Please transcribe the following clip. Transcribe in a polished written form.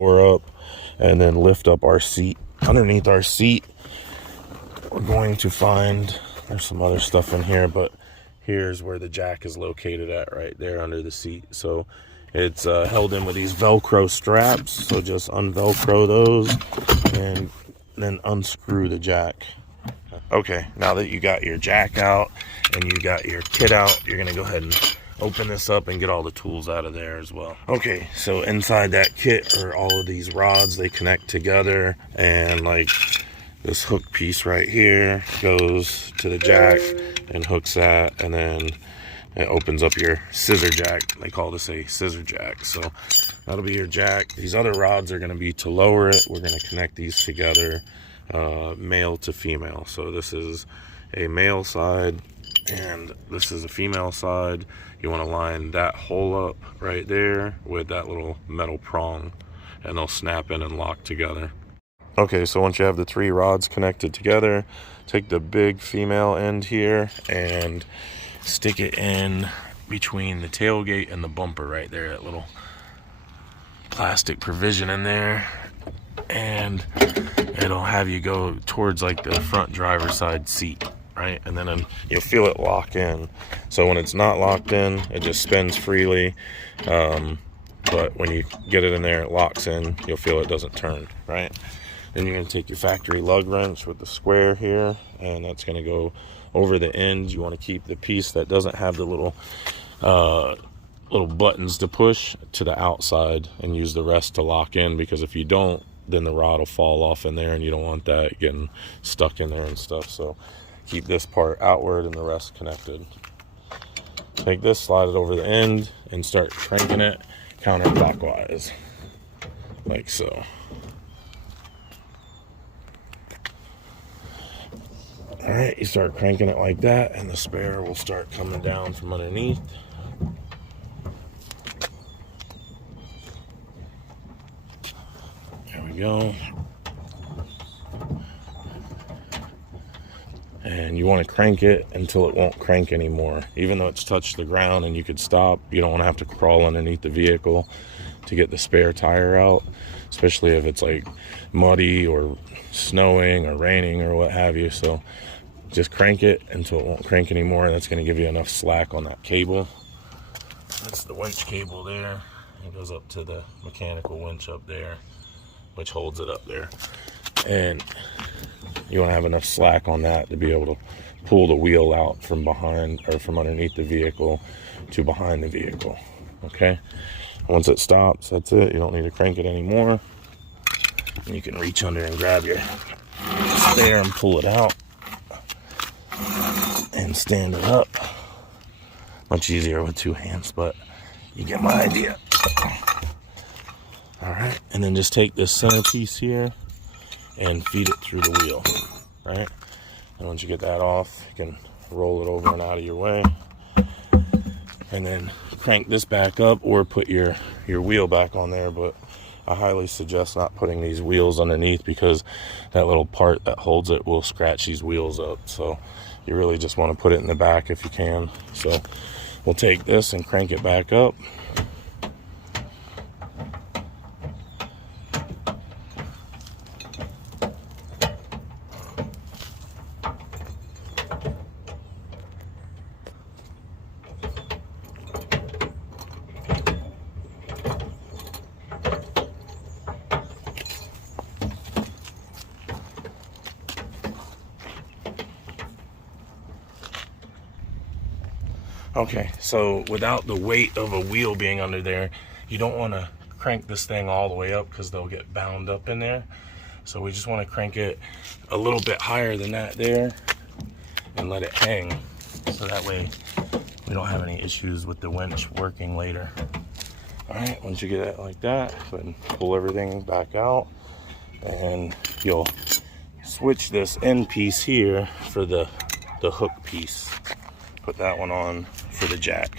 door up and then lift up our seat. Underneath our seat, we're going to find, there's some other stuff in here, but here's where the jack is located at, right there under the seat. So it's held in with these Velcro straps. So just unvelcro those and then unscrew the jack. Okay, now that you got your jack out and you got your kit out, you're gonna go ahead and open this up and get all the tools out of there as well. Okay, so inside that kit are all of these rods. They connect together, and like this hook piece right here goes to the jack and hooks that, and then it opens up your scissor jack. They call this a scissor jack. So that'll be your jack. These other rods are going to be to lower it. We're going to connect these together, male to female. So this is a male side and this is a female side. You want to line that hole up right there with that little metal prong, and they'll snap in and lock together. Okay, so once you have the three rods connected together, take the big female end here and stick it in between the tailgate and the bumper right there, that little plastic provision in there, and it'll have you go towards like the front driver's side seat, right? And then you'll feel it lock in. So when it's not locked in, it just spins freely, but when you get it in there, it locks in. You'll feel it doesn't turn, right? Then you're going to take your factory lug wrench with the square here, and that's going to go over the end. You want to keep the piece that doesn't have the little buttons to push to the outside, and use the rest to lock in, because if you don't, then the rod will fall off in there, and you don't want that getting stuck in there and stuff. So keep this part outward and the rest connected. Take this, slide it over the end, and start cranking it counterclockwise, like so. All right, you start cranking it like that, and the spare will start coming down from underneath. There we go. And you want to crank it until it won't crank anymore. Even though it's touched the ground and you could stop, you don't want to have to crawl underneath the vehicle to get the spare tire out, especially if it's like muddy or snowing or raining or what have you. So just crank it until it won't crank anymore, and that's going to give you enough slack on that cable. That's the winch cable there. It goes up to the mechanical winch up there, which holds it up there. And you want to have enough slack on that to be able to pull the wheel out from behind, or from underneath the vehicle to behind the vehicle. Okay, once it stops, that's it. You don't need to crank it anymore, and you can reach under and grab your spare and pull it out and stand it up. Much easier with two hands, but you get my idea. All right, and then just take this center piece here and feed it through the wheel, right? And once you get that off, you can roll it over and out of your way, and then crank this back up, or put your wheel back on there. But I highly suggest not putting these wheels underneath, because that little part that holds it will scratch these wheels up. So you really just want to put it in the back if you can. So we'll take this and crank it back up. Okay, so without the weight of a wheel being under there, you don't want to crank this thing all the way up, because they'll get bound up in there. So we just want to crank it a little bit higher than that there and let it hang, so that way we don't have any issues with the winch working later. All right, once you get it like that, then pull everything back out, and you'll switch this end piece here for the hook piece. Put that one on for the jack.